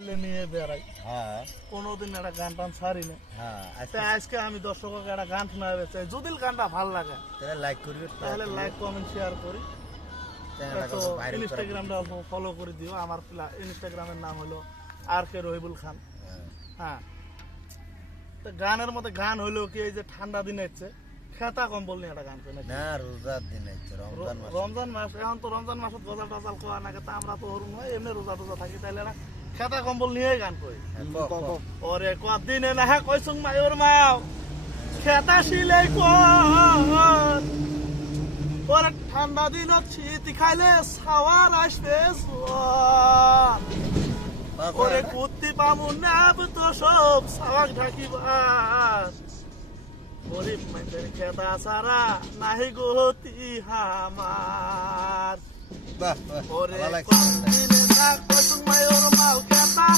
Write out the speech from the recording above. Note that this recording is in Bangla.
ছেলে নিয়ে বেড়াই, হ্যাঁ কোনোদিন একটা গান টান ছাড়ি না। হ্যাঁ তাই আজকে আমি দর্শককে একটা গান শোনাবে চাই, যদি গানটা ভালো লাগে তাহলে লাইক করবি তাহলে লাইক কমেন্ট শেয়ার করি। তো ইনস্টাগ্রামটা অল্প ফলো করে দিও। আমার ইনস্টাগ্রামের নাম হলো RK রহিবুল খান। হ্যাঁ, তো গানের মধ্যে গান হইলো কি, এই যে ঠান্ডা দিন হচ্ছে, খেতা কম্বল নিয়ে একটা গান করে নাকি? না রোজার দিন আছে রমজান মাস রমজান মাস, এখন তো রমজান মাসে গজাল টজাল খাওয়া নাকি, তা আমরা তো হরুন হয় এমনি রোজা টোজা থাকি, তাইলে না খেতা কম্বল নিয়ে গান করি। ওরে কদিনে না হ্যাঁ কইসুং মায়ুর মাও খেতা শিলে কর, ওরে ঠান্ডা দিন শীত খাইলে সাওয়ার আসবে জোয়ার। ওরে কুত্তি পামু নাব তো সব সাওয়াক ঢাকিবার, গরিব মানুষের খেতা সারা নাহি গতি হামার। বাহ ওরে ভালো লাগছে কদিনে না কইসুং মায়ুর মাও খেতা